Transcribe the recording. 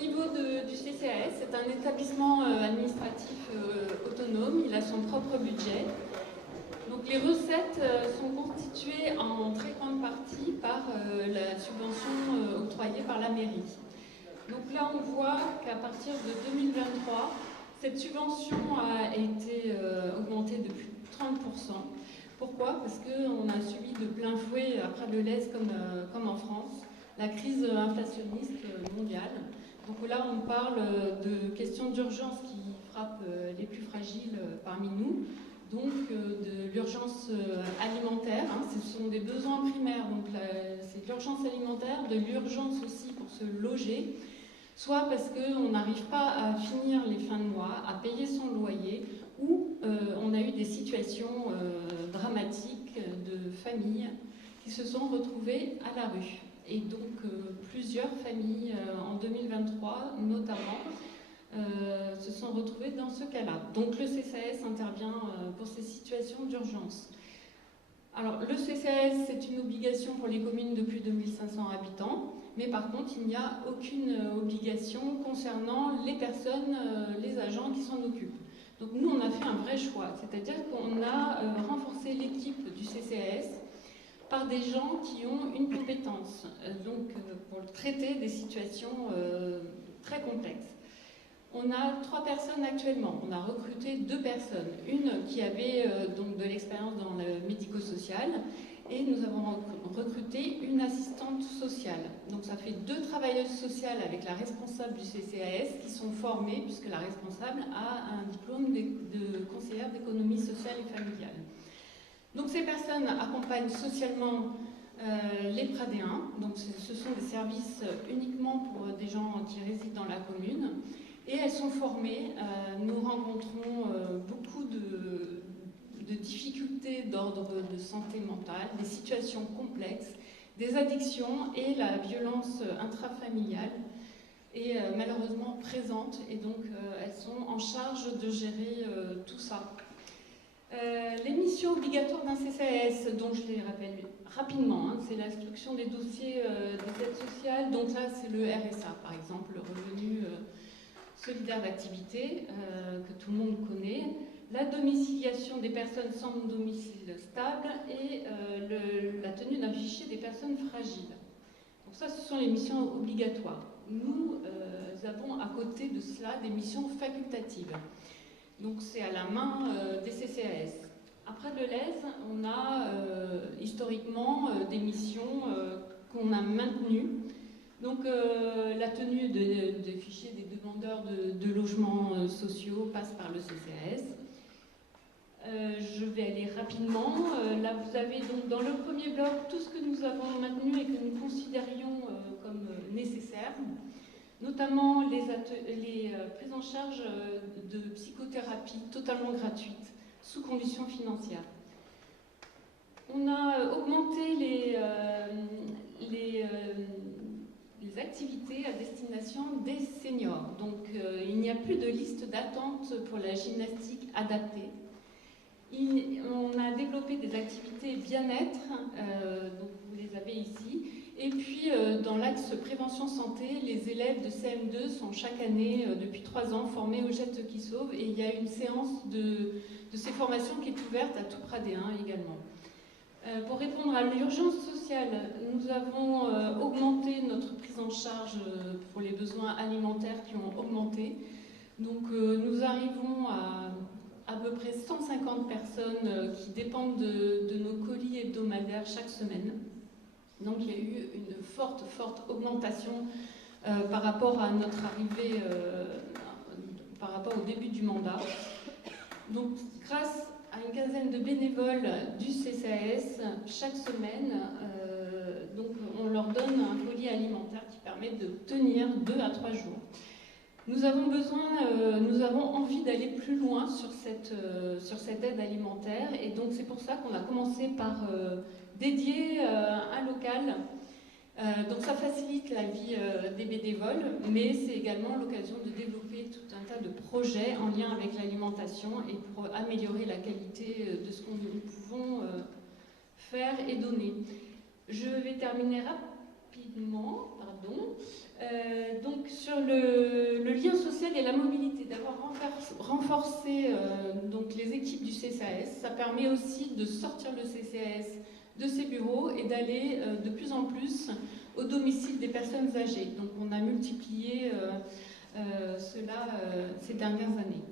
niveau du CCAS, c'est un établissement administratif autonome, il a son propre budget. Donc les recettes sont constituées en très grande partie par la subvention octroyée par la mairie. Donc là, on voit qu'à partir de 2023, cette subvention a été augmentée de plus de 30%. Pourquoi? Parce qu'on a subi de plein fouet, après le Lez comme en France, la crise inflationniste mondiale. Donc là, on parle de questions d'urgence qui frappent les plus fragiles parmi nous, donc de l'urgence alimentaire, hein, ce sont des besoins primaires, donc c'est de l'urgence alimentaire, de l'urgence aussi pour se loger, soit parce qu'on n'arrive pas à finir les fins de mois, à payer son loyer, ou on a eu des situations dramatiques de familles qui se sont retrouvées à la rue. Et donc plusieurs familles en 2023 notamment se sont retrouvées dans ce cas-là. Donc le CCAS intervient pour ces situations d'urgence. Alors le CCAS, c'est une obligation pour les communes de plus de 1500 habitants, mais par contre il n'y a aucune obligation concernant les personnes, les agents qui s'en occupent. Donc nous on a fait un vrai choix, c'est-à-dire qu'on a renforcé l'équipe du CCAS par des gens qui ont une compétence, pour traiter des situations très complexes. On a 3 personnes actuellement, on a recruté 2 personnes, une qui avait donc de l'expérience dans le médico-social, et nous avons recruté une assistante sociale. Donc ça fait 2 travailleuses sociales avec la responsable du CCAS qui sont formées, puisque la responsable a un diplôme de conseillère d'économie sociale et familiale. Donc ces personnes accompagnent socialement les Pradéens, donc ce sont des services uniquement pour des gens qui résident dans la commune, et elles sont formées. Nous rencontrons beaucoup de difficultés d'ordre de santé mentale, des situations complexes, des addictions et la violence intrafamiliale est malheureusement présente, et donc elles sont en charge de gérer tout ça. Les missions obligatoires d'un CCAS, dont je les rappelle rapidement, hein, c'est l'instruction des dossiers des aides sociales, donc là c'est le RSA par exemple, le revenu solidaire d'activité que tout le monde connaît, la domiciliation des personnes sans domicile stable et la tenue d'un fichier des personnes fragiles. Donc ça, ce sont les missions obligatoires. Nous avons à côté de cela des missions facultatives. Donc c'est à la main des CCAS. Après le Lez, on a historiquement des missions qu'on a maintenues. Donc la tenue des fichiers des demandeurs de logements sociaux passe par le CCAS. Je vais aller rapidement. Là, vous avez donc dans le premier bloc tout ce que nous avons maintenu et que nous considérions comme nécessaire, notamment les prises en charge de psychothérapie totalement gratuite, sous conditions financières. On a augmenté les activités à destination des seniors. Donc il n'y a plus de liste d'attente pour la gymnastique adaptée. On a développé des activités bien-être, donc vous les avez ici. Et puis, dans l'axe prévention santé, les élèves de CM2 sont chaque année, depuis 3 ans, formés au geste qui sauve. Et il y a une séance de ces formations qui est ouverte à tout Pradéen également. Pour répondre à l'urgence sociale, nous avons augmenté notre prise en charge pour les besoins alimentaires qui ont augmenté. Donc, nous arrivons à peu près 150 personnes qui dépendent de nos colis hebdomadaires chaque semaine. Donc il y a eu une forte augmentation par rapport à notre arrivée, par rapport au début du mandat. Donc grâce à une quinzaine de bénévoles du CCAS, chaque semaine, donc on leur donne un colis alimentaire qui permet de tenir 2 à 3 jours. Nous avons envie d'aller plus loin sur cette aide alimentaire, et donc c'est pour ça qu'on a commencé par dédier un local. Donc ça facilite la vie des bénévoles, mais c'est également l'occasion de développer tout un tas de projets en lien avec l'alimentation et pour améliorer la qualité de ce que nous pouvons faire et donner. Je vais terminer rapidement, pardon. Donc sur le renforcer donc les équipes du CCAS. Ça permet aussi de sortir le CCAS de ses bureaux et d'aller de plus en plus au domicile des personnes âgées. Donc on a multiplié cela ces dernières années.